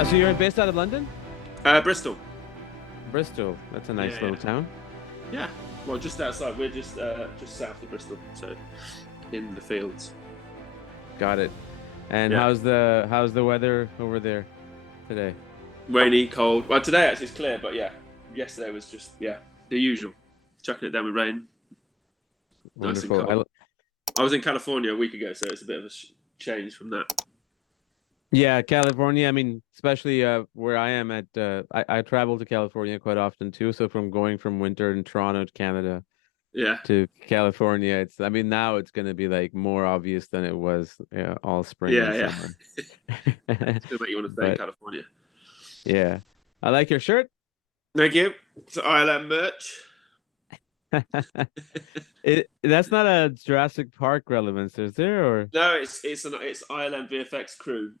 Yeah, so you're based out of London? Bristol. Bristol. That's a nice little town. Yeah. Well, just outside. We're just south of Bristol, so in the fields. Got it. And Yeah. how's the weather over there today? Rainy, cold. Well, today actually it's clear, but yeah, yesterday was just the usual, chucking it down with rain, nice and Wonderful. cold. I was in California a week ago, so it's a bit of a change from that. Yeah, California. I mean, especially where I am at. I travel to California quite often too. So from going from winter in Toronto to Canada Yeah. to California, I mean, now it's going to be like more obvious than it was all spring and Yeah. summer. It's gonna make you want to stay in But California. yeah, I like your shirt. Thank you. It's ILM merch. That's not a Jurassic Park relevance, is there? Or No, it's ILM VFX crew.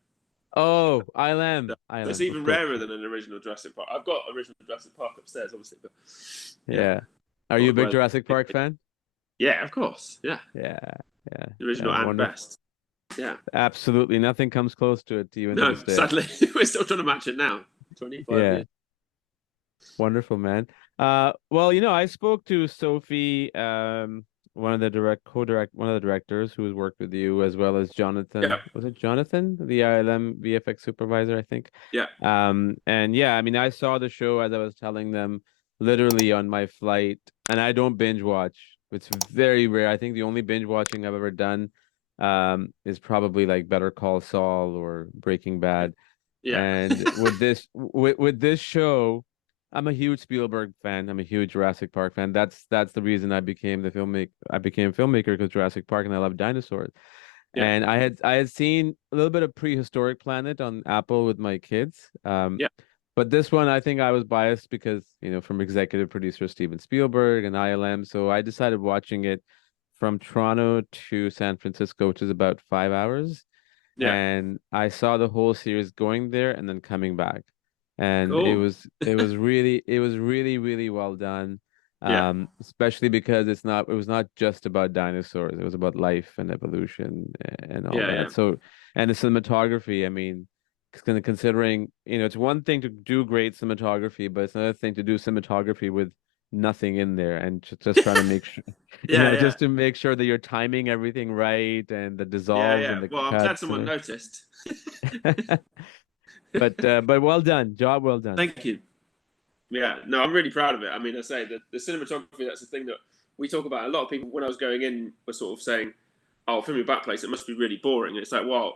oh, ILM, So it's ILM, of even course. rarer than an original Jurassic Park. I've got original Jurassic Park upstairs, obviously, but yeah, Yeah. Are not you the a big brand. Jurassic Park fan? Yeah, of course. Yeah, Yeah, yeah, the original yeah. and Wonderful. best. Yeah. Absolutely, nothing comes close to it even to No, this day. sadly, we're still trying to match it now. 25 Yeah, years. wonderful, man. Well, I spoke to Sophie, one of the one of the directors who's worked with you, as well as Yeah, Jonathan. Was it Jonathan, the ILM VFX supervisor, I think? yeah, And yeah, I mean, I saw the show as I was telling them, literally on my flight, and I don't binge watch. It's very rare. I think the only binge watching I've ever done, is probably like Better Call Saul or Breaking Bad. yeah, And with this show, I'm a huge Spielberg fan. I'm a huge Jurassic Park fan. That's the reason I became the filmmaker. I became a filmmaker because Jurassic Park, and I love dinosaurs. yeah, And I had seen a little bit of Prehistoric Planet on Apple with my kids. yeah, But this one I think I was biased because, from executive producer Steven Spielberg and ILM. So I decided watching it from Toronto to San Francisco, which is about 5 hours. yeah. And I saw the whole series going there and then coming back. And it Cool. was it was really it was really, really well done. Yeah, Especially because it was not just about dinosaurs, it was about life and evolution and all yeah, that. yeah, So, and the cinematography, I mean, considering, it's one thing to do great cinematography, but it's another thing to do cinematography with nothing in there and just trying to make sure, yeah, yeah, just to make sure that you're timing everything right and the yeah, dissolves yeah. and the Well, I'm glad cuts someone and noticed. but well done, job well done. Thank you. Yeah, no, I'm really proud of it. I mean, I say the cinematography, that's the thing that we talk about. A lot of people, when I was going in, were sort of saying, oh, filming back place, it must be really boring. And it's like, well,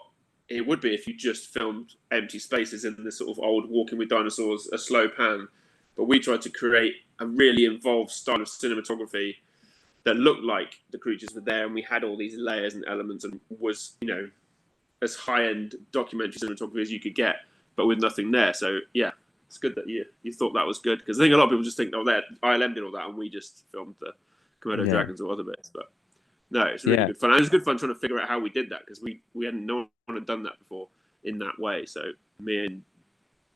it would be if you just filmed empty spaces in this sort of old Walking with Dinosaurs, a slow pan. But we tried to create a really involved style of cinematography that looked like the creatures were there, and we had all these layers and elements, and was, as high end documentary cinematography as you could get, but with nothing there. So yeah, it's good that you thought that was good, because I think a lot of people just think, oh, that ILM did all that and we just filmed the Komodo Yeah, dragons or other bits. But no, it's really yeah, good fun. And it was good fun trying to figure out how we did that, because we hadn't no one had done that before in that way. So me and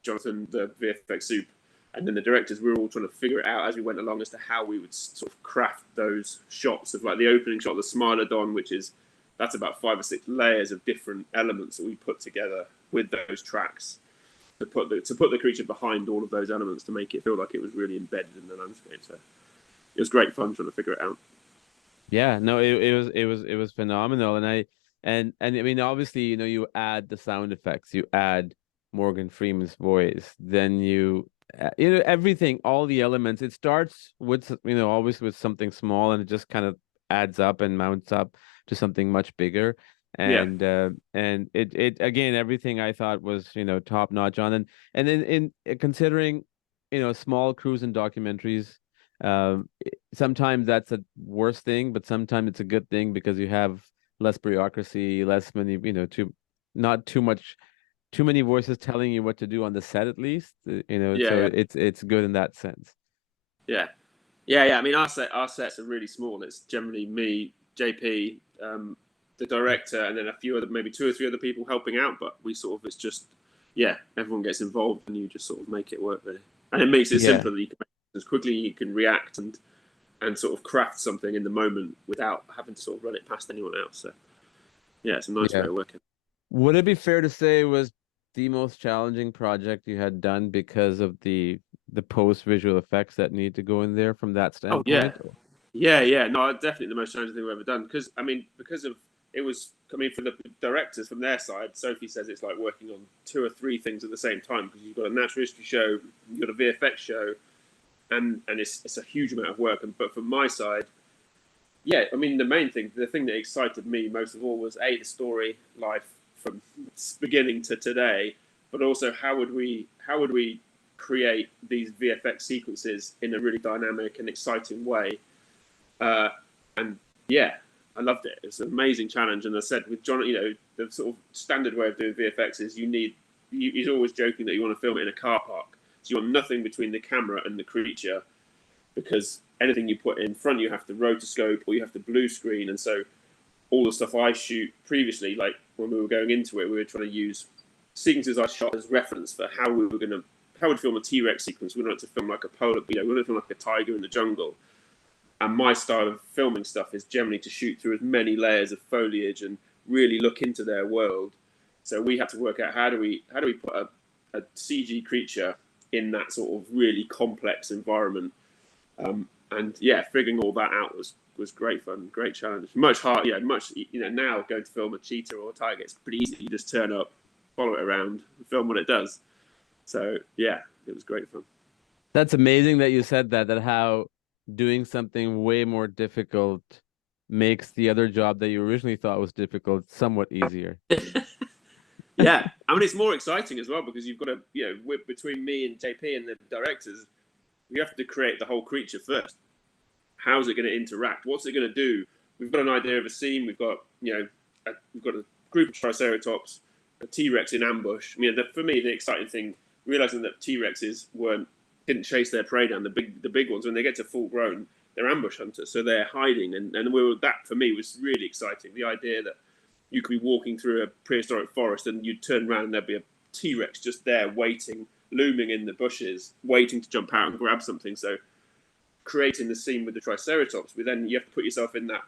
Jonathan, the VFX soup, and then the directors, we were all trying to figure it out as we went along as to how we would sort of craft those shots of, like, the opening shot, the Smilodon, which is, that's about 5 or 6 layers of different elements that we put together with those tracks to put the creature behind all of those elements to make it feel like it was really embedded in the landscape. So it was great fun trying to figure it out. yeah. No, it was phenomenal. And I mean, obviously, you add the sound effects, you add Morgan Freeman's voice, then everything, all the elements. It starts with, always with something small, and it just kind of adds up and mounts up to something much bigger. Yeah, And it again, everything I thought was, top notch on. And then in considering, small crews and documentaries, sometimes that's a worst thing, but sometimes it's a good thing because you have less bureaucracy, less many, not too many voices telling you what to do on the set, at least, yeah, so yeah, it's good in that sense. yeah, yeah. I mean, our sets are really small. It's generally me, JP, the director, and then a few other, maybe 2 or 3 other people helping out. But we sort of, it's just, yeah, everyone gets involved, and you just sort of make it work really. And it makes it Yeah, simpler. You can make it as quickly, you can react and sort of craft something in the moment without having to sort of run it past anyone else. So yeah, it's a nice way yeah. of working. Would it be fair to say it was the most challenging project you had done because of the post visual effects that need to go in there from that Oh yeah, standpoint? yeah. No, definitely the most challenging thing we've ever done. Because I mean, because of it was. I mean, for the directors from their side, Sophie says it's like working on two or three things at the same time because you've got a natural history show, you've got a VFX show, and it's a huge amount of work. And but from my side, yeah, I mean, the thing that excited me most of all was the story life from beginning to today, but also how would we create these VFX sequences in a really dynamic and exciting way. And yeah, I loved it. It's an amazing challenge. And as I said, with John, the sort of standard way of doing VFX is he's always joking that you want to film it in a car park. So you want nothing between the camera and the creature because anything you put in front, you have to rotoscope or you have to blue screen. And so all the stuff I shoot previously, like when we were going into it, we were trying to use sequences I shot as reference for how we'd film a T-Rex sequence. We wanted to film like a polar, we wanted to film like a tiger in the jungle. And my style of filming stuff is generally to shoot through as many layers of foliage and really look into their world. So we had to work out how do we put a CG creature in that sort of really complex environment. And yeah, figuring all that out was great fun, great challenge. Much hard, yeah, much now going to film a cheetah or a tiger, it's pretty easy. You just turn up, follow it around, film what it does. So yeah, it was great fun. That's amazing that you said that how doing something way more difficult makes the other job that you originally thought was difficult somewhat easier. Yeah, I mean it's more exciting as well because you've got to between me and JP and the directors, we have to create the whole creature first. How's it going to interact? What's it going to do? We've got an idea of a scene. We've got we've got a group of Triceratops, a T-Rex in ambush. I mean, for me, the exciting thing, realizing that T-Rexes didn't chase their prey down. The big ones, when they get to full grown, they're ambush hunters, so they're hiding. And that for me was really exciting. The idea that you could be walking through a prehistoric forest and you'd turn around and there'd be a T-Rex just there waiting, looming in the bushes, waiting to jump out and grab something. So creating the scene with the Triceratops, but then you have to put yourself in that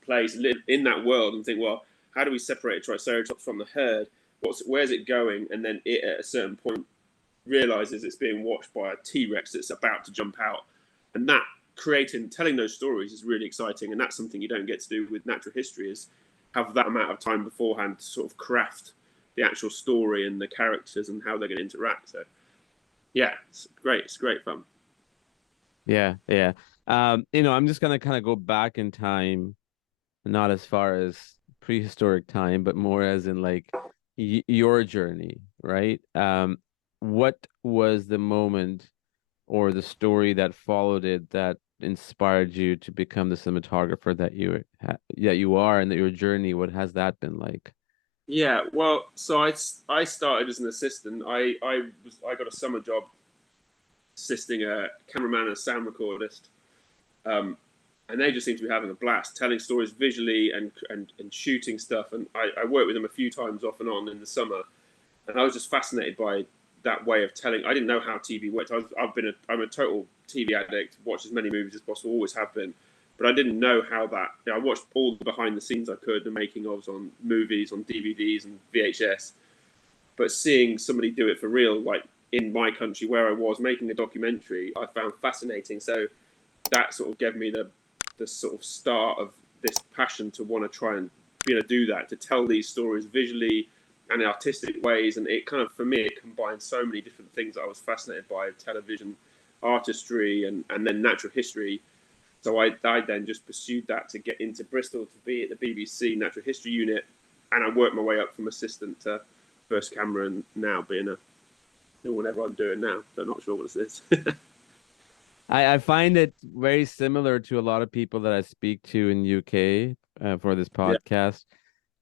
place, live in that world, and think, well, how do we separate a Triceratops from the herd? Where's it going? And then it, at a certain point, realizes it's being watched by a T-Rex that's about to jump out, and that telling those stories is really exciting, and that's something you don't get to do with natural history. Is have that amount of time beforehand to sort of craft the actual story and the characters and how they're going to interact. So, yeah, it's great. It's great fun. Yeah, yeah. I'm just gonna kind of go back in time, not as far as prehistoric time, but more as in like y your journey, right? What was the moment or the story that followed it that inspired you to become the cinematographer that you are, and that your journey, what has that been like? Yeah, well, so I started as an assistant. I got a summer job assisting a cameraman and a sound recordist, um, and they just seem to be having a blast, telling stories visually and shooting stuff. And I worked with them a few times off and on in the summer, and I was just fascinated by that way of telling. I didn't know how TV worked. I'm a total TV addict. Watch as many movies as possible. Always have been. But I didn't know how that. I watched all the behind the scenes I could, the making ofs on movies, on DVDs and VHS. But seeing somebody do it for real, like in my country where I was making a documentary, I found fascinating. So that sort of gave me the sort of start of this passion to want to try and be able to do that, to tell these stories visually and in artistic ways. And it kind of, for me, it combined so many different things that I was fascinated by: television, artistry, and then natural history. So I then just pursued that to get into Bristol to be at the BBC Natural History Unit, and I worked my way up from assistant to first camera, and now being whatever I'm doing now. So I'm not sure what this is. I find it very similar to a lot of people that I speak to in UK for this Yeah,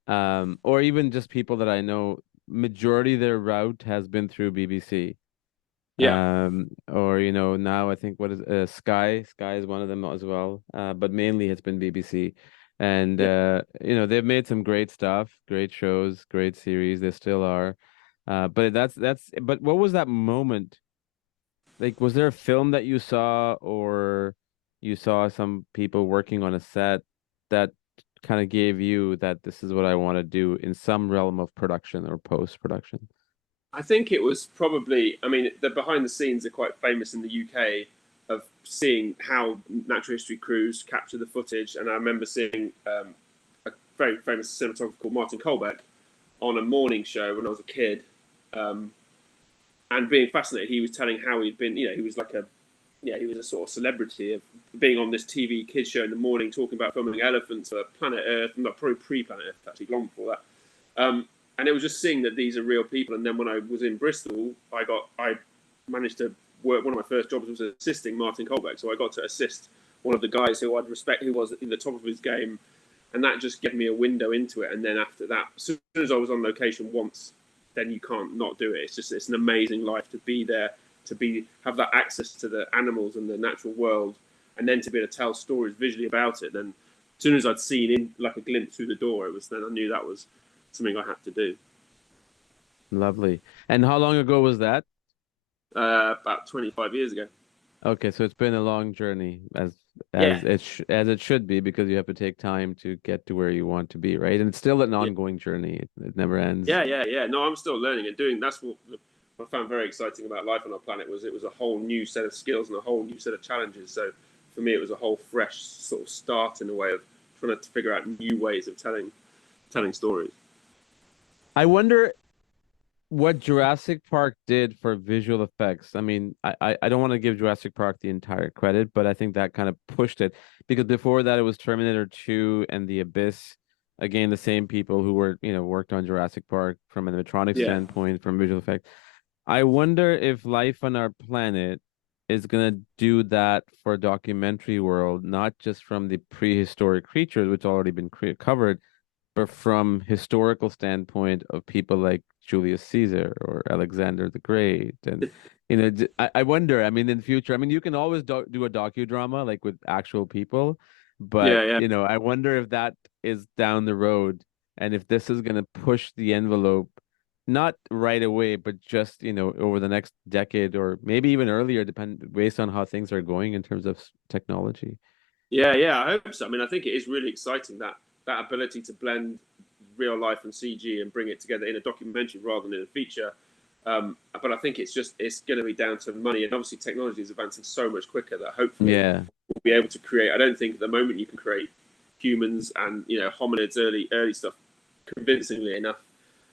podcast, or even just people that I know. Majority of their route has been through BBC. yeah, Or now I think what is Sky is one of them as well. But mainly it's been BBC, and yeah. they've made some great stuff, great shows, great series. They still are. But but what was that moment? Like, was there a film that you saw, or you saw some people working on a set that kind of gave you that this is what I want to do in some realm of production or post production? I think it was probably, I mean, the behind the scenes are quite famous in the UK of seeing how natural history crews capture the footage. And I remember seeing a very famous cinematographer called Martin Kolbeck on a morning show when I was a kid, um, and being fascinated. He was telling how he'd been, he was like he was a sort of celebrity of being on this TV kids show in the morning, talking about filming elephants for Planet Earth, not probably pre-Planet Earth, actually, long before that. And it was just seeing that these are real people. And then when I was in Bristol, I managed to work. One of my first jobs was assisting Martin Kolbeck, so I got to assist one of the guys who I'd respect, who was in the top of his game, and that just gave me a window into it. And then after that, as soon as I was on location once, then you can't not do it. It's an amazing life to be there, have that access to the animals and the natural world, and then to be able to tell stories visually about it. Then as soon as I'd seen in like a glimpse through the door, then I knew that was something I had to do. Lovely. And how long ago was that? About 25 years ago. Okay, so it's been a long journey Yeah, as it should be, because you have to take time to get to where you want to be, right? And it's still an yeah, ongoing journey. It never ends. yeah. No, I'm still learning and doing. That's what I found very exciting about life on our planet was it was a whole new set of skills and a whole new set of challenges. So for me, it was a whole fresh sort of start in a way of trying to figure out new ways of telling stories. I wonder what Jurassic Park did for visual effects. I mean, I don't want to give Jurassic Park the entire credit, but I think that kind of pushed it, because before that it was Terminator 2 and The Abyss. Again, the same people who worked on Jurassic Park from an animatronic Yeah, standpoint, from visual effects. I wonder if life on our planet is gonna do that for a documentary world, not just from the prehistoric creatures, which already been covered, but from historical standpoint of people like Julius Caesar or Alexander the Great. And I wonder, I mean, in the future, I mean, you can always do a docudrama like with actual people, but yeah. I wonder if that is down the road, and if this is going to push the envelope, not right away, but just over the next decade or maybe even earlier, based on how things are going in terms of technology. Yeah. I hope so. I mean, I think it is really exciting that ability to blend real life and CG and bring it together in a documentary rather than in a feature. But I think it's going to be down to money, and obviously technology is advancing so much quicker that hopefully Yeah. we'll be able to create. I don't think at the moment you can create humans and hominids, early stuff convincingly enough.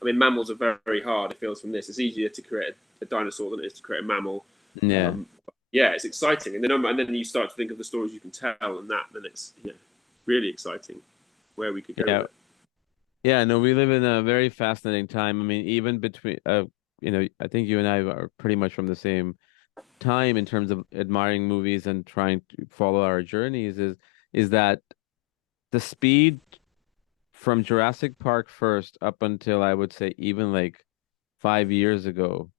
I mean, mammals are very, very hard. It feels from this. It's easier to create a dinosaur than it is to create a mammal. Yeah. Um, yeah, it's exciting, and then you start to think of the stories you can tell, and then it's really exciting where we could go with Yeah. it. Yeah, no, we live in a very fascinating time. I mean, even between, I think you and I are pretty much from the same time in terms of admiring movies and trying to follow our journeys. Is that the speed from Jurassic Park first up until, I would say, even like 5 years ago,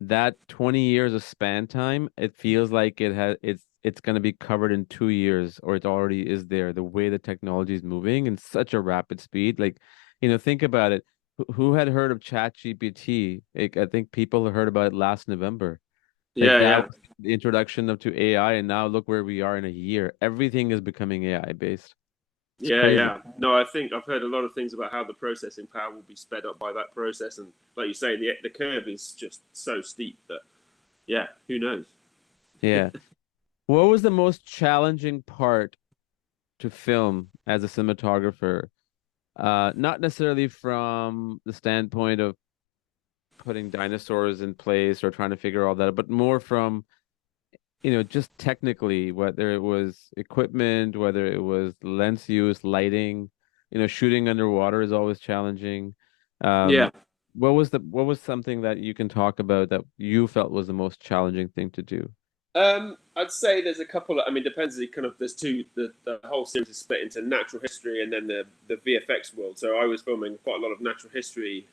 that 20 years of span time, it feels like it's going to be covered in 2 years, or it already is there. The way the technology is moving in such a rapid speed, like, think about it. Who had heard of Chat GPT? Like, I think people heard about it last November. Like, Yeah, that yeah. was the introduction of to AI, and now look where we are in a year. Everything is becoming AI based. It's crazy. Yeah. No, I think I've heard a lot of things about how the processing power will be sped up by that process, and like you say, the curve is just so steep that yeah, who knows? Yeah. What was the most challenging part to film as a cinematographer? Not necessarily from the standpoint of putting dinosaurs in place or trying to figure all that, but more from, just technically, whether it was equipment, whether it was lens use, lighting, shooting underwater is always challenging. Yeah. Um, what was something that you can talk about that you felt was the most challenging thing to do? I'd say there's a couple. I mean, depends. There's two. The whole series is split into natural history and then the VFX world. So I was filming quite a lot of natural history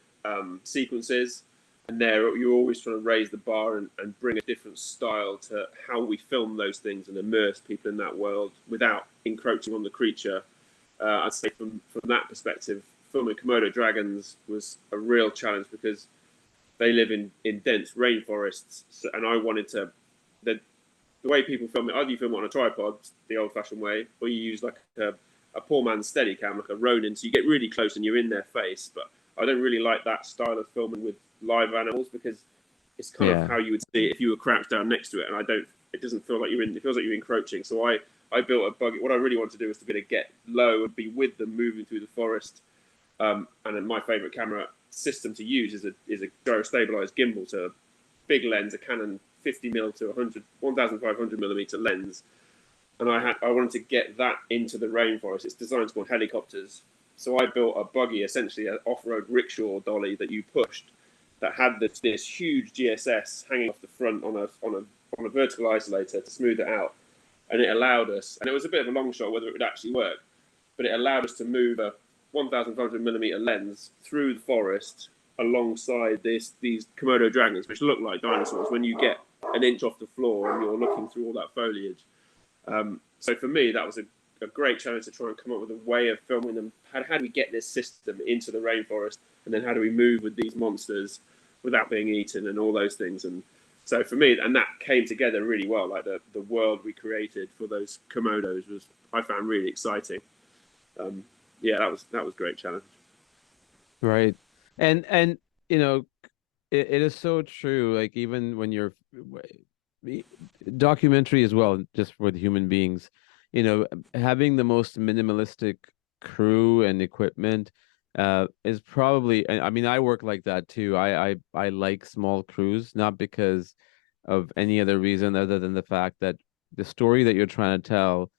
sequences, and there you're always trying to raise the bar and bring a different style to how we film those things and immerse people in that world without encroaching on the creature. I'd say from that perspective, filming Komodo dragons was a real challenge because they live in dense rainforests, and I wanted to the way people film it, either you film it on a tripod, the old-fashioned way, or you use like a poor man's Steadicam, like a Ronin. So you get really close and you're in their face. But I don't really like that style of filming with live animals because it's kind of Yeah. how you would see it if you were crouched down next to it. And I don't. It doesn't feel like you're in. It feels like you're encroaching. So I built a buggy. What I really want to do is to be able to get low and be with them moving through the forest. And then my favorite camera system to use is a gyro stabilized gimbal. So a big lens, a Canon 50mm to 1,500mm lens. And I wanted to get that into the rainforest. It's designed to go on helicopters. So I built a buggy, essentially an off-road rickshaw dolly that you pushed, that had this huge GSS hanging off the front on a vertical isolator to smooth it out, and it allowed us. And it was a bit of a long shot whether it would actually work, but it allowed us to move a 1,500mm lens through the forest alongside these Komodo dragons, which look like dinosaurs when you get an inch off the floor and you're looking through all that foliage. So for me, that was a great challenge to try and come up with a way of filming them. How do we get this system into the rainforest, and then how do we move with these monsters without being eaten and all those things? And so for me, and that came together really well. Like the world we created for those Komodos was, I found, really exciting. Yeah, that was a great challenge. Right. And you know, it is so true. Like even when you're documentary as well, just with human beings, having the most minimalistic crew and equipment is probably, I mean, I work like that too. I like small crews, not because of any other reason other than the fact that the story that you're trying to tell,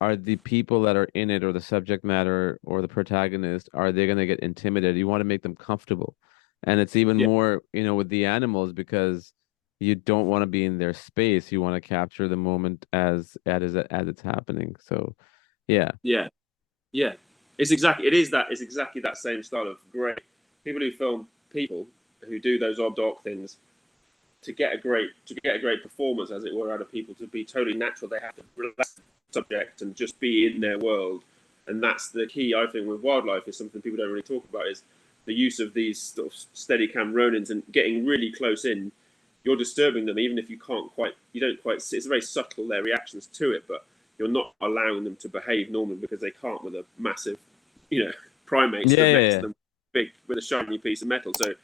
are the people that are in it or the subject matter or the protagonist, are they going to get intimidated? You want to make them comfortable. And it's even Yeah, more, with the animals because you don't want to be in their space. You want to capture the moment as it's happening. So, yeah. yeah, yeah. It's exactly that same style of great people who film people who do those odd doc things to get a great performance, as it were, out of people, to be totally natural. They have to relax the subject and just be in their world, and that's the key. I think with wildlife is something people don't really talk about is the use of these sort of Steadicam Ronins and getting really close in. You're disturbing them, even if you don't quite see. It's very subtle their reactions to it, but you're not allowing them to behave normally because they can't with a massive, primate Yeah, stood yeah, next to yeah. them, big with a shiny piece of metal. So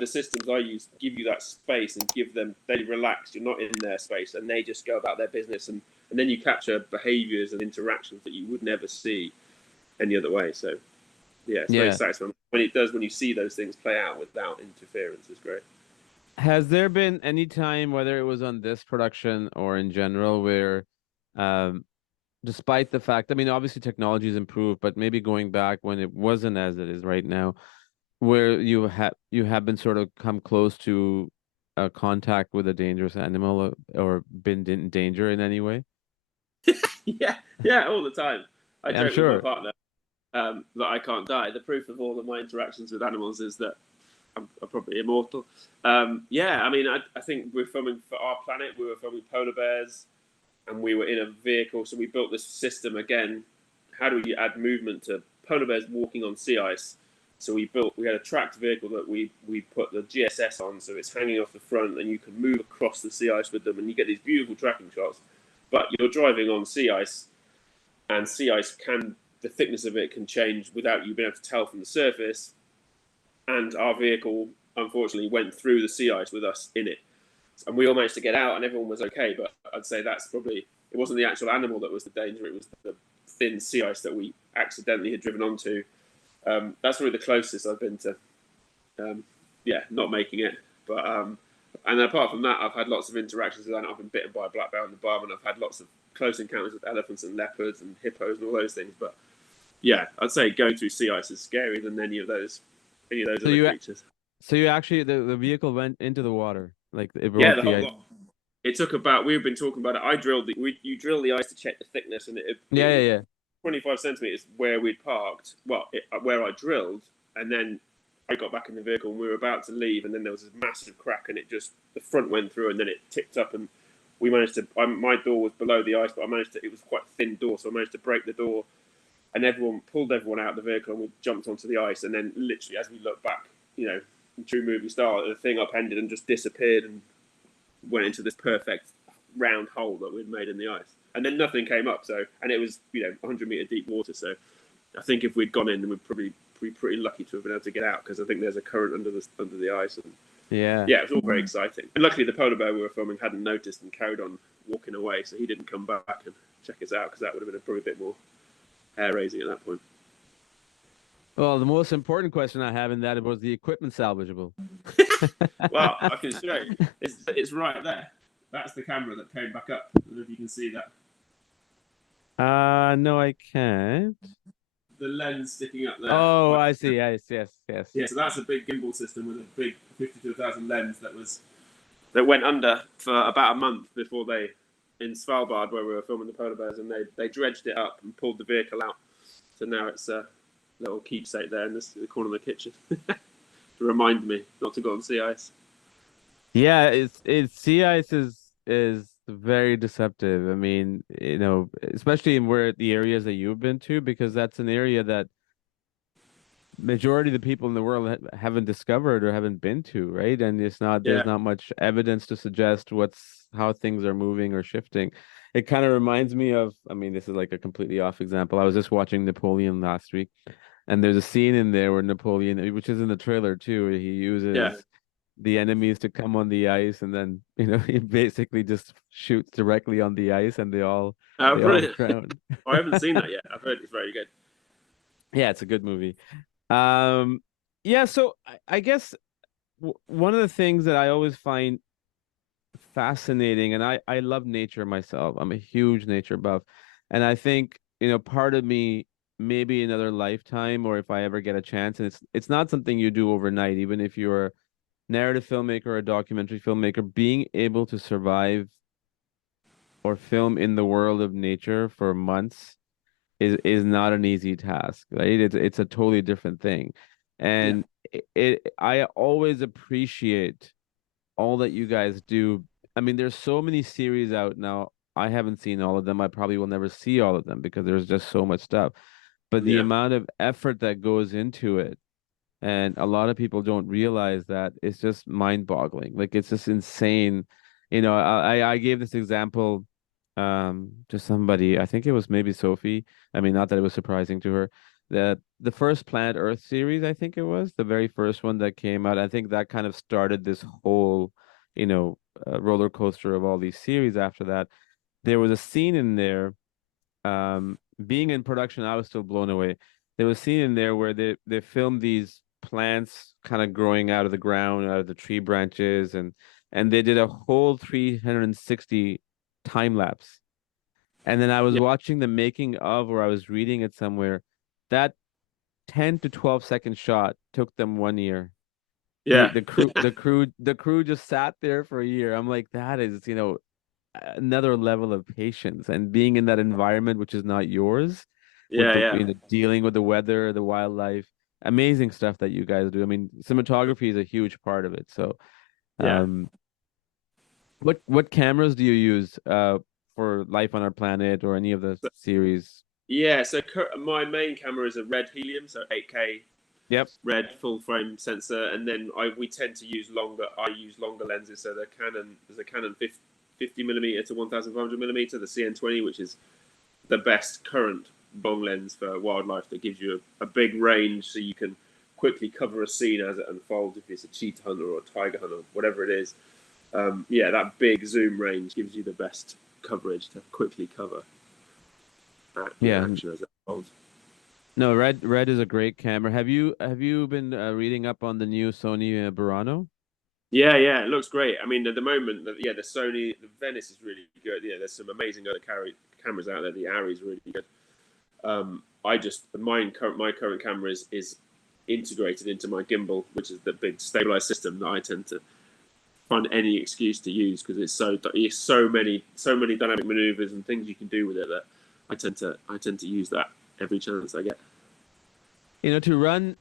the systems I use give you that space and give them, they relax, you're not in their space, and they just go about their business. And then you capture behaviors and interactions that you would never see any other way. So, yeah, it's very Yeah. satisfying. When you see those things play out without interference, it's great. Has there been any time, whether it was on this production or in general, where, um, despite the fact, I mean, obviously technology has improved, but maybe going back when it wasn't as it is right now, where you have been sort of come close to contact with a dangerous animal or been in danger in any way? Yeah, yeah, all the time. I I'm joke with my sure. partner that I can't die. The proof of all of my interactions with animals is that I'm probably immortal. Yeah, I mean, I think we're filming for our planet. We were filming polar bears, and we were in a vehicle. So we built this system again. How do we add movement to polar bears walking on sea ice? So we had a tracked vehicle that we put the GSS on, so it's hanging off the front, and you can move across the sea ice with them, and you get these beautiful tracking shots. But you're driving on sea ice, and sea ice the thickness of it can change without you being able to tell from the surface. And our vehicle unfortunately went through the sea ice with us in it, and we all managed to get out, and everyone was okay. But I'd say that's probably, it wasn't the actual animal that was the danger; it was the thin sea ice that we accidentally had driven onto. That's really the closest I've been to, yeah, not making it. But and apart from that, I've had lots of interactions with that. I've been bitten by a black bear in the bum, and I've had lots of close encounters with elephants and leopards and hippos and all those things. But yeah, I'd say going through sea ice is scarier than any of those So other you creatures. so you actually the vehicle went into the water, like it Yeah, broke the the whole ice. lot. It took about. We've been talking about it. You drill the ice to check the thickness, and it Yeah, yeah, was yeah. 25 centimeters where we'd parked. Well, where I drilled, and then I got back in the vehicle, and we were about to leave, and then there was this massive crack, and the front went through, and then it tipped up, and we managed to. My door was below the ice, but I managed to. It was quite a thin door, so I managed to break the door, and everyone pulled everyone out of the vehicle, and we jumped onto the ice, and then literally as we look back, true movie style, the thing upended and just disappeared and went into this perfect round hole that we'd made in the ice. and then nothing came up. So, and it was 100-meter deep water. So, I think if we'd gone in, we'd probably be pretty lucky to have been able to get out, because I think there's a current under the ice. And Yeah. yeah, it was all very exciting. And luckily, the polar bear we were filming hadn't noticed and carried on walking away, so he didn't come back and check us out, because that would have been probably a bit more hair raising at that point. Well, the most important question I have in that was the equipment salvageable. Well, I can show you. It's right there. That's the camera that came back up. I don't know if you can see that. No, I can't. The lens sticking up there. Oh, I see. Yes, yes, yes. Yeah, so that's a big gimbal system with a big 50-1000 lens that went under for about a month before they, in Svalbard, where we were filming the polar bears, and they dredged it up and pulled the vehicle out. So now it's a little keepsake there in the corner of the kitchen to remind me not to go on sea ice. Yeah, it's sea ice is very deceptive. I mean, especially in where the areas that you've been to, because that's an area that majority of the people in the world haven't discovered or haven't been to, right? And there's not much evidence to suggest how things are moving or shifting. It kind of reminds me of, I mean, this is like a completely off example. I was just watching Napoleon last week, and there's a scene in there where Napoleon, which is in the trailer too, where he uses the enemies to come on the ice, and then he basically just shoots directly on the ice, and they all Brilliant. drown. I haven't seen that yet. I've heard it's very good. Yeah, it's a good movie. Yeah, so I guess one of the things that I always find fascinating, and I love nature myself. I'm a huge nature buff, and I think part of me, maybe another lifetime, or if I ever get a chance, and it's not something you do overnight, even if you're a narrative filmmaker or a documentary filmmaker, being able to survive or film in the world of nature for months is not an easy task, right? It's a totally different thing. Yeah. And I always appreciate all that you guys do. I mean, there's so many series out now. I haven't seen all of them. I probably will never see all of them because there's just so much stuff. But the Yeah. amount of effort that goes into it, and a lot of people don't realize that, it's just mind-boggling. Like, it's just insane. I gave this example to somebody. I think it was maybe Sophie. I mean, not that it was surprising to her. The first Planet Earth series, I think it was the very first one that came out. I think that kind of started this whole, roller coaster of all these series after that. There was a scene in there, being in production, I was still blown away. There was a scene in there where they filmed these plants kind of growing out of the ground, out of the tree branches, and they did a whole 360 time lapse. And then I was Yeah. watching the making of, or I was reading it somewhere, that 10 to 12-second shot took them 1 year. The Yeah. the crew the crew the crew just sat there for a year. I'm like, that is, another level of patience, and being in that environment which is not yours, with Yeah. Yeah. dealing with the weather, the wildlife. Amazing stuff that you guys do. I mean, cinematography is a huge part of it. So, Yeah. um, what cameras do you use for Life on Our Planet or any of the series? Yeah. So my main camera is a red helium, so 8K Yep. red full frame sensor, and then we tend to use longer. I use longer lenses. So there's a Canon 50mm to 1500mm, the CN20, which is the best current long lens for wildlife, that gives you a big range, so you can quickly cover a scene as it unfolds. If it's a cheetah hunter or a tiger hunter, whatever it is, that big zoom range gives you the best coverage to quickly cover the Yeah. action as it unfolds. No, red is a great camera. Have you been reading up on the new Sony Burano? Yeah, yeah, it looks great. I mean, at the moment, the Sony, the Venice is really good. Yeah, there's some amazing other cameras out there. The Arri is really good. My current camera is integrated into my gimbal, which is the big stabilized system that I tend to find any excuse to use, because it's so many dynamic maneuvers and things you can do with it, that I tend to use that every chance I get. To run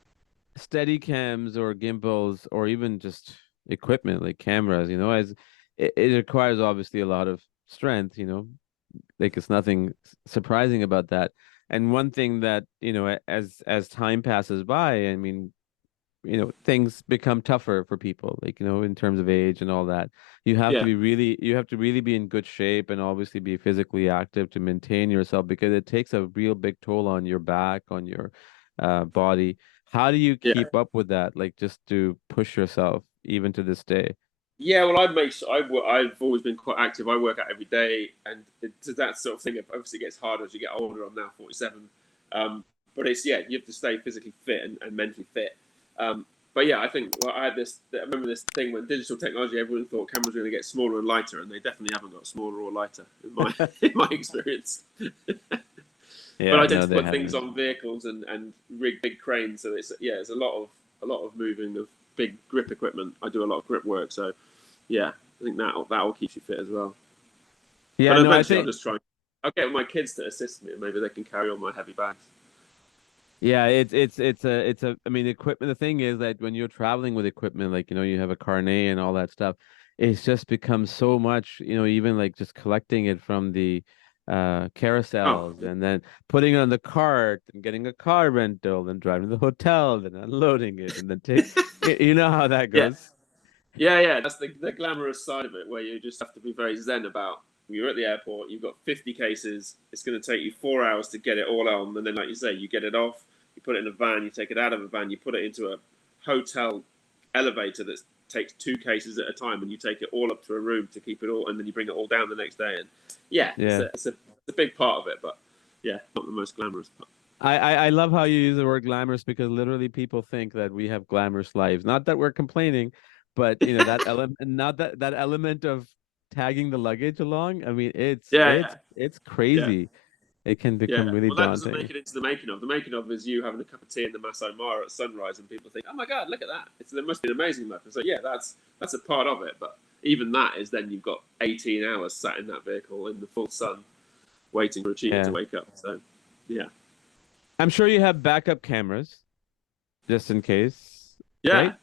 steady cams or gimbals or even just equipment like cameras, as it requires obviously a lot of strength, like it's nothing surprising about that. And one thing that, as time passes by, I mean, things become tougher for people, like, in terms of age and all that. Yeah, You have to really be in good shape and obviously be physically active to maintain yourself, because it takes a real big toll on your back, on your body. How do you yeah. keep up with that? Like, just to push yourself even to this day? Yeah, well, I've always been quite active. I work out every day, and that sort of thing. Obviously, gets harder as you get older. I'm now 47, but it's you have to stay physically fit and mentally fit. But yeah, I think I had this. I remember this thing when digital technology, everyone thought cameras were going to get smaller and lighter, and they definitely haven't got smaller or lighter in my in my experience. But Yeah, I tend no, to they put things haven't. on vehicles and rig big cranes, so it's a lot of moving of big grip equipment. I do a lot of grip work, so yeah, I think that will keep you fit as well. Yeah, But no, I eventually, think. I'll get my kids to assist me, and maybe they can carry all my heavy bags. Yeah, I mean, equipment. The thing is that when you're traveling with equipment, like, you have a carnet and all that stuff, it's just become so much, even like just collecting it from the Oh, carousels, and then putting it on the cart and getting a car rental and driving to the hotel and unloading it and then take you know how that yeah, goes. yeah. That's the glamorous side of it, where you just have to be very zen about. You're at the airport, you've got 50 cases. It's going to take you 4 hours to get it all on, and then, like you say, you get it off, you put it in a van, you take it out of a van, you put it into a hotel elevator that takes 2 cases at a time, and you take it all up to a room to keep it all, and then you bring it all down the next day. And yeah, Yeah. it's a big part of it, but yeah, not the most glamorous part. I love how you use the word glamorous, because literally people think that we have glamorous lives. Not that we're complaining, but that element, not that element of tagging the luggage along. I mean, it's Yeah, it's yeah, it's yeah. crazy. It can Yeah, become really well, that doesn't daunting. make it into the making of. The making of is you having a cup of tea in the Masai Mara at sunrise, and people think, "Oh my God, look at that! There must be an amazing look." So yeah, that's a part of it. But even that is then you've got 18 hours sat in that vehicle in the full sun, waiting for a cheetah to Yeah. wake up. So yeah, I'm sure you have backup cameras just in case, yeah, right?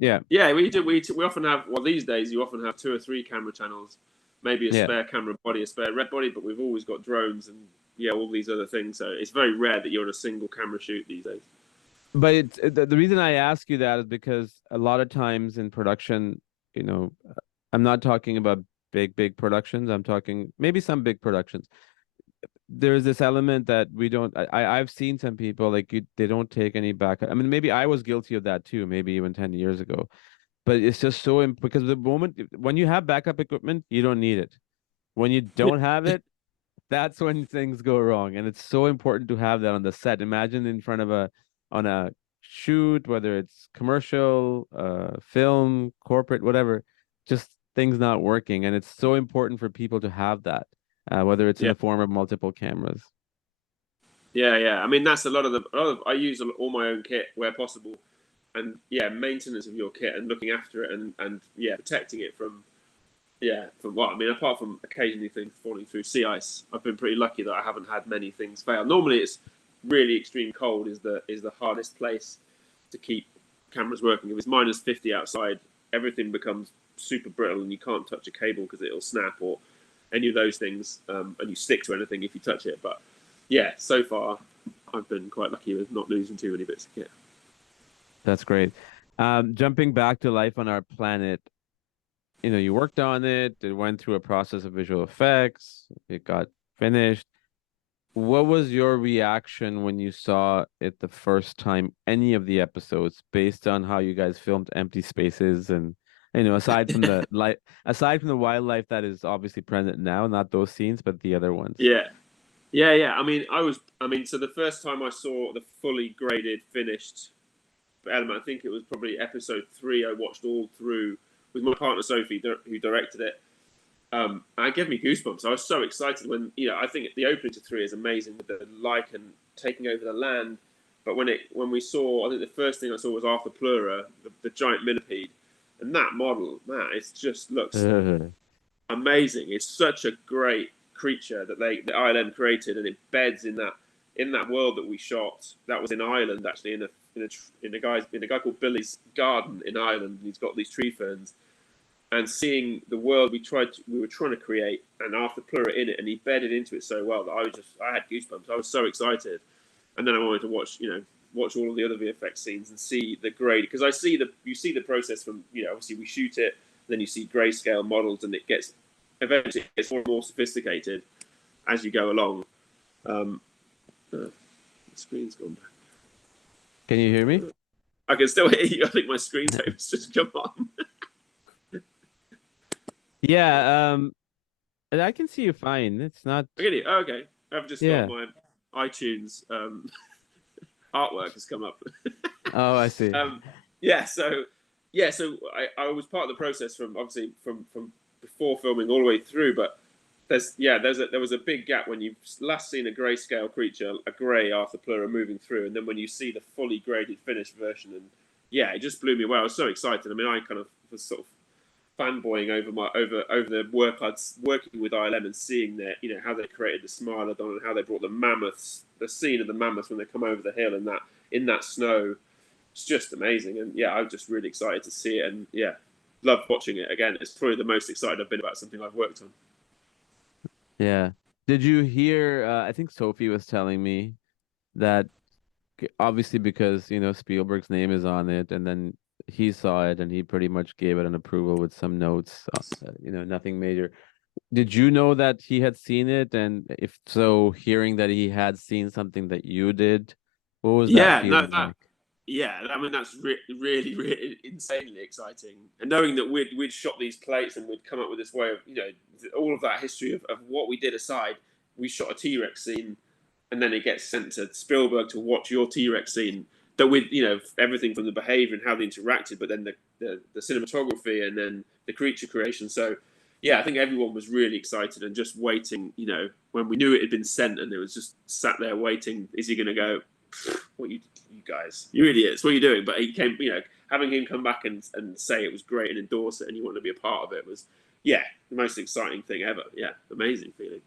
Yeah. yeah. We do. We often have. Well, these days you often have 2 or 3 camera channels, maybe a Yeah. spare camera body, a spare red body. But we've always got drones and all these other things. So it's very rare that you're on a single camera shoot these days. But the reason I ask you that is because a lot of times in production, you know, I'm not talking about big productions. I'm talking maybe some big productions. There's this element that we don't. I've seen some people, like, they don't take any backup. I mean, maybe I was guilty of that too, maybe even 10 years ago. But it's just so because the moment when you have backup equipment, you don't need it. When you don't have it, that's when things go wrong. And it's so important to have that on the set. Imagine in front of on a shoot, whether it's commercial, film, corporate, whatever, just things not working. And it's so important for people to have that, whether it's in Yeah. the form of multiple cameras. Yeah, yeah. I mean, that's a lot of. I use all my own kit where possible, and yeah, maintenance of your kit and looking after it and yeah, protecting it from what I mean. Apart from occasionally things falling through sea ice, I've been pretty lucky that I haven't had many things fail. Normally, it's really extreme cold is the hardest place to keep cameras working. If it's -50 outside, everything becomes super brittle and you can't touch a cable because it'll snap or any of those things, and you stick to anything if you touch it. But yeah, so far I've been quite lucky with not losing too many bits of kit. That's great. Jumping back to life on our planet, you worked on it, it went through a process of visual effects, it got finished. What was your reaction when you saw it the first time, any of the episodes, based on how you guys filmed empty spaces and aside from the wildlife that is obviously present now, not those scenes, but the other ones. Yeah, yeah, yeah. I mean, so the first time I saw the fully graded, finished element, I think it was probably episode 3. I watched all through with my partner Sophie, who directed it. And it gave me goosebumps. I was so excited when I think the opening to 3 is amazing with the lichen taking over the land. But when we saw, I think the first thing I saw was Arthur Plura, the giant millipede, and that model, man, it just looks amazing. It's such a great creature that the ILM created, and it beds in that world that we shot. That was in Ireland, actually, in a guy called Billy's garden in Ireland, and he's got these tree ferns. And seeing the world we were trying to create, and Arthur Plura in it, and he bedded into it so well that I had goosebumps. I was so excited, and then I wanted to watch watch all of the other VFX scenes and see the grade, because you see the process from, obviously we shoot it, then you see grayscale models, and eventually it gets more and more sophisticated as you go along. The screen's gone back. Can you hear me? I can still hear you. I think my screensaver's just come on. Yeah, I can see you fine. It's not. I get you. Oh, okay. I've just got Yeah. my iTunes artwork has come up. Oh, I see. Yeah, so I was part of the process from obviously from before filming all the way through, but there was a big gap when you've last seen a grayscale creature, a grey Arthur Plura moving through, and then when you see the fully graded finished version, and yeah, it just blew me away. I was so excited. I mean, I kind of was sort of fanboying over the work I'd working with ILM and seeing their, how they created the Smilodon and how they brought the mammoths, the scene of the mammoths when they come over the hill in that snow. It's just amazing, and yeah, I'm just really excited to see it, and yeah, love watching it again. It's probably the most excited I've been about something I've worked on. Yeah. Did you hear? I think Sophie was telling me that obviously because Spielberg's name is on it, and then he saw it and he pretty much gave it an approval with some notes. Nothing major. Did you know that he had seen it? And if so, hearing that he had seen something that you did, what was that Yeah, no, feeling like? I mean that's really, really insanely exciting. And knowing that we'd shot these plates and we'd come up with this way of, all of that history of what we did aside, we shot a T-Rex scene, and then it gets sent to Spielberg to watch your T-Rex scene. That with everything from the behavior and how they interacted, but then the cinematography and then the creature creation. So yeah, I think everyone was really excited and just waiting. When we knew it had been sent, and it was just sat there waiting. Is he going to go? What you guys, you idiots, what are you doing? But he came, having him come back and say it was great and endorse it and you want to be a part of it was, yeah, the most exciting thing ever. Yeah, amazing feeling.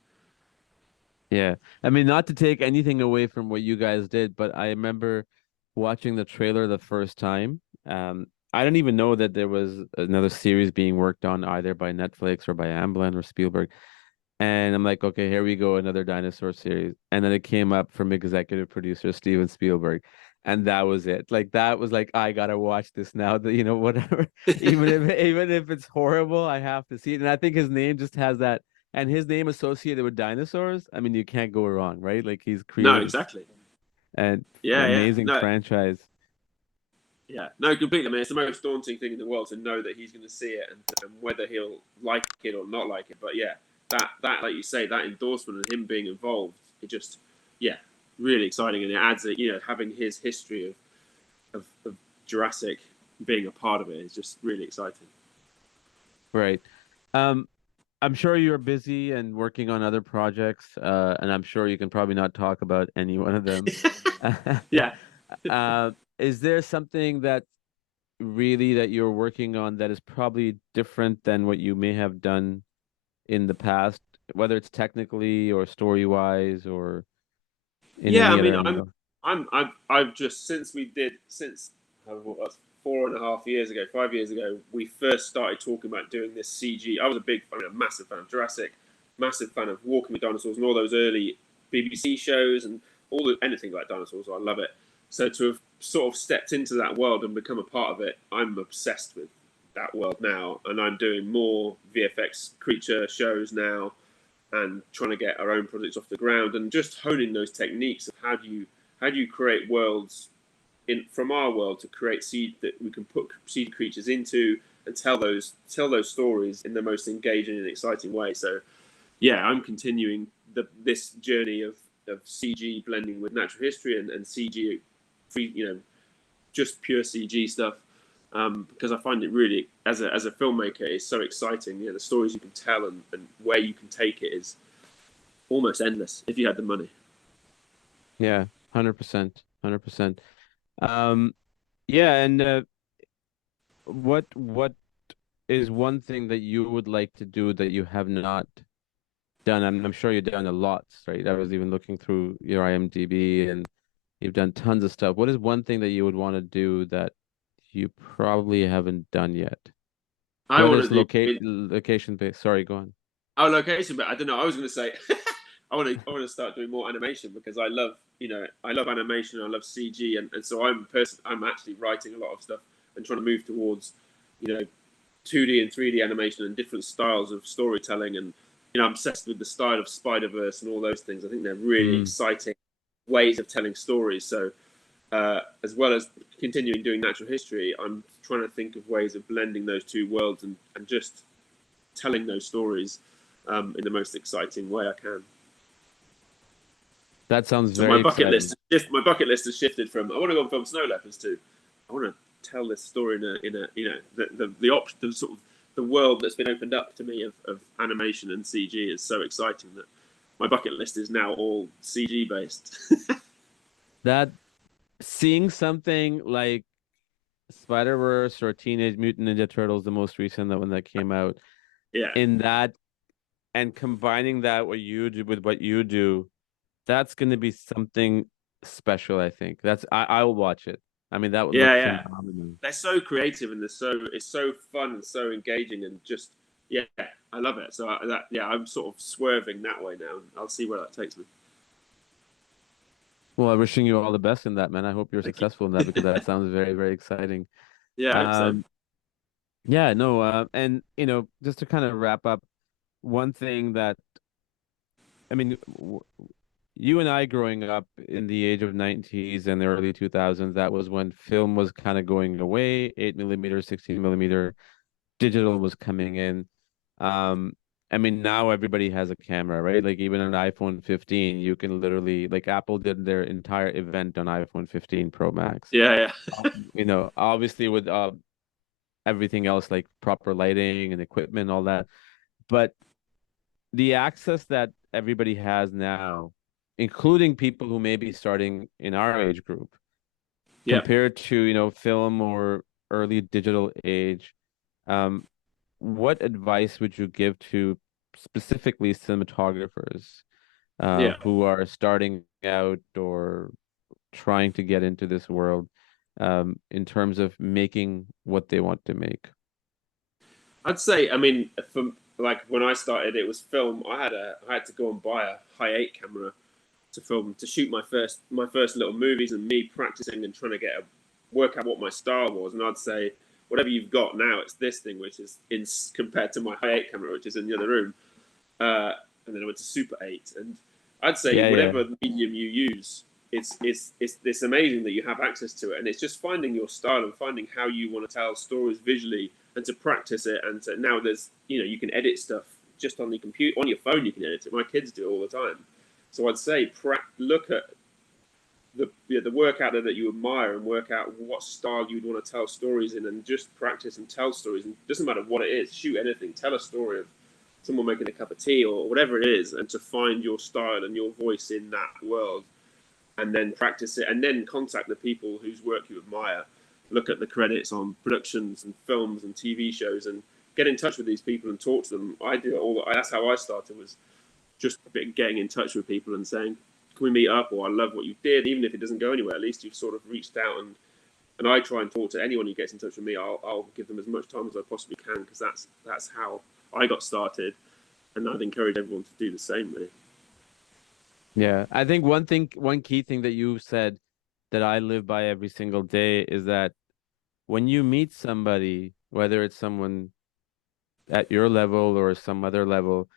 Yeah. I mean, not to take anything away from what you guys did, but I remember watching the trailer the first time. I didn't even know that there was another series being worked on either by Netflix or by Amblin or Spielberg. And I'm like, okay, here we go, another dinosaur series. And then it came up from executive producer Steven Spielberg. And that was it. Like that was like, I gotta watch this now. That whatever. Even if it's horrible, I have to see it. And I think his name just has that, and his name associated with dinosaurs. I mean, you can't go wrong, right? Like he's No, created exactly. an Yeah, amazing no, franchise. yeah, no, completely. I mean, it's the most daunting thing in the world to know that he's going to see it and whether he'll like it or not like it. But yeah, that like you say, that endorsement and him being involved, it just, yeah, really exciting, and it adds it. Having his history of Jurassic being a part of it is just really exciting. Right. Um, I'm sure you're busy and working on other projects, and I'm sure you can probably not talk about any one of them. Yeah. Is there something that really that you're working on that is probably different than what you may have done in the past, whether it's technically or story wise or in Yeah, any I other mean, angle? I've just since what, that's 4.5 years ago, 5 years ago, we first started talking about doing this CG. I was a massive fan of Jurassic, massive fan of Walking with Dinosaurs and all those early BBC shows and anything like dinosaurs. I love it. So to have sort of stepped into that world and become a part of it, I'm obsessed with that world now, and I'm doing more VFX creature shows now and trying to get our own projects off the ground and just honing those techniques of how do you create worlds from our world to create seed that we can put seed creatures into and tell those stories in the most engaging and exciting way. So yeah, I'm continuing this journey of CG blending with natural history and CG free, just pure CG stuff. Because I find it really, as a filmmaker, it's so exciting. The stories you can tell and where you can take it is almost endless if you had the money. Yeah, 100%, 100%. Um, yeah, and what is one thing that you would like to do that you have not done? I'm sure you've done a lot, right? I was even looking through your IMDb and you've done tons of stuff. What is one thing that you would want to do that you probably haven't done yet? I Whether want it's to do location based. Sorry, go our location, but I don't know. I was going to say I want to start doing more animation because I love I love animation, I love CG, and so I'm actually writing a lot of stuff and trying to move towards, 2D and 3D animation and different styles of storytelling. And I'm obsessed with the style of Spider-Verse and all those things. I think they're really Mm. exciting ways of telling stories. So as well as continuing doing natural history, I'm trying to think of ways of blending those two worlds and just telling those stories in the most exciting way I can. That sounds So very exciting. my bucket list has shifted from I want to go and film snow leopards to I want to tell this story in a the option, the sort of the world that's been opened up to me of animation and CG is so exciting that my bucket list is now all CG based. That seeing something like Spider-Verse or Teenage Mutant Ninja Turtles, the most recent, the one that came out, Yeah, in that and combining that what you do with what you do, that's going to be something special, I think. I'll watch it. I mean, that would look yeah. phenomenal. They're so creative and it's so fun and so engaging and just yeah, I love it. So I'm sort of swerving that way now. I'll see where that takes me. Well, I'm wishing you all the best in that, man. I hope you're Thank you. successful in that because that sounds very, very exciting. Yeah, I hope so. Um, yeah, no, and just to kind of wrap up, one thing that I mean, you and I growing up in the age of 90s and the early 2000s, that was when film was kind of going away, 8 millimeter, 16 millimeter, digital was coming in. Um, I mean, now everybody has a camera, right? Like even an iPhone 15, you can literally, like Apple did their entire event on iPhone 15 Pro Max. Yeah, Obviously with everything else like proper lighting and equipment, all that. But the access that everybody has now, including people who may be starting in our age group, yeah. compared to, film or early digital age, um, what advice would you give to specifically cinematographers Yeah. who are starting out or trying to get into this world in terms of making what they want to make? I'd say, I mean, from like when I started, it was film. I had to go and buy a high 8 camera to film to shoot my first little movies and me practicing and trying to work out what my style was. And I'd say whatever you've got now, it's this thing which is in compared to my high 8 camera, which is in the other room. And then I went to Super 8, and I'd say Yeah, yeah, whatever medium you use, it's amazing that you have access to it, and it's just finding your style and finding how you want to tell stories visually, and to practice it. And now there's you can edit stuff just on the computer, on your phone. You can edit it. My kids do it all the time. So I'd say look at the work out there that you admire and work out what style you'd want to tell stories in, and just practice and tell stories. And it doesn't matter what it is, shoot anything, tell a story of someone making a cup of tea or whatever it is, and to find your style and your voice in that world, and then practice it, and then contact the people whose work you admire. Look at the credits on productions and films and TV shows, and get in touch with these people and talk to them. I do it all. That's how I started, was just getting in touch with people and saying, "Can we meet up?" Or "I love what you did," even if it doesn't go anywhere. At least you've sort of reached out, and I try and talk to anyone who gets in touch with me. I'll give them as much time as I possibly can, because that's how I got started, and I'd encourage everyone to do the same. Really. yeah. I think one key thing that you said that I live by every single day is that when you meet somebody, whether it's someone at your level or some other level,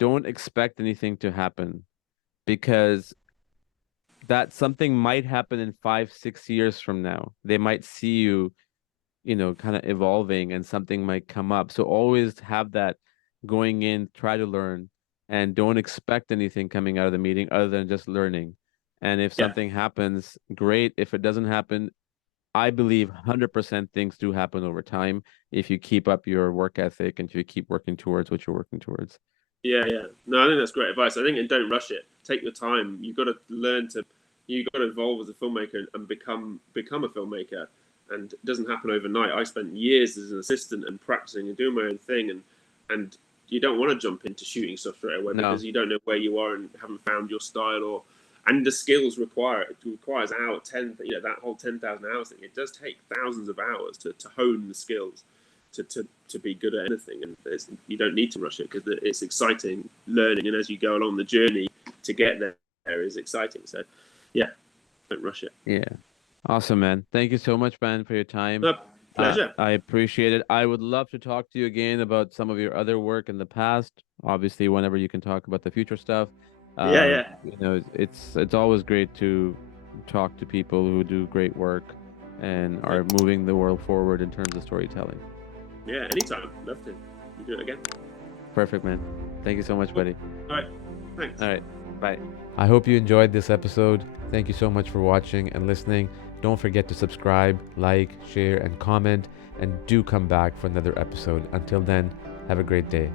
don't expect anything to happen because that something might happen in 5, 6 years from now. They might see you, kind of evolving and something might come up. So always have that going in, try to learn and don't expect anything coming out of the meeting other than just learning. And if Yeah, something happens, great. If it doesn't happen, I believe 100% things do happen over time if you keep up your work ethic and if you keep working towards what you're working towards. yeah. No, I think that's great advice. I think, and don't rush it. Take your time. You've got to learn to. You've got to evolve as a filmmaker and become a filmmaker. And it doesn't happen overnight. I spent years as an assistant and practicing and doing my own thing, and you don't want to jump into shooting stuff straight away because No. you don't know where you are and haven't found your style, or and the skills required. It requires hour 10. That whole 10,000 hours thing. It does take thousands of hours to hone the skills to be good at anything, and you don't need to rush it because it's exciting learning, and as you go along the journey to get there is exciting. So yeah, don't rush it. Yeah. Awesome, man. Thank you so much, man, for your time. No, pleasure. I appreciate it. I would love to talk to you again about some of your other work in the past. Obviously, whenever you can talk about the future stuff. Yeah. It's always great to talk to people who do great work and are moving the world forward in terms of storytelling. Yeah, anytime. Love to. You do it again. Perfect, man. Thank you so much, buddy. All right. Thanks. All right. Bye. I hope you enjoyed this episode. Thank you so much for watching and listening. Don't forget to subscribe, like, share, and comment. And do come back for another episode. Until then, have a great day.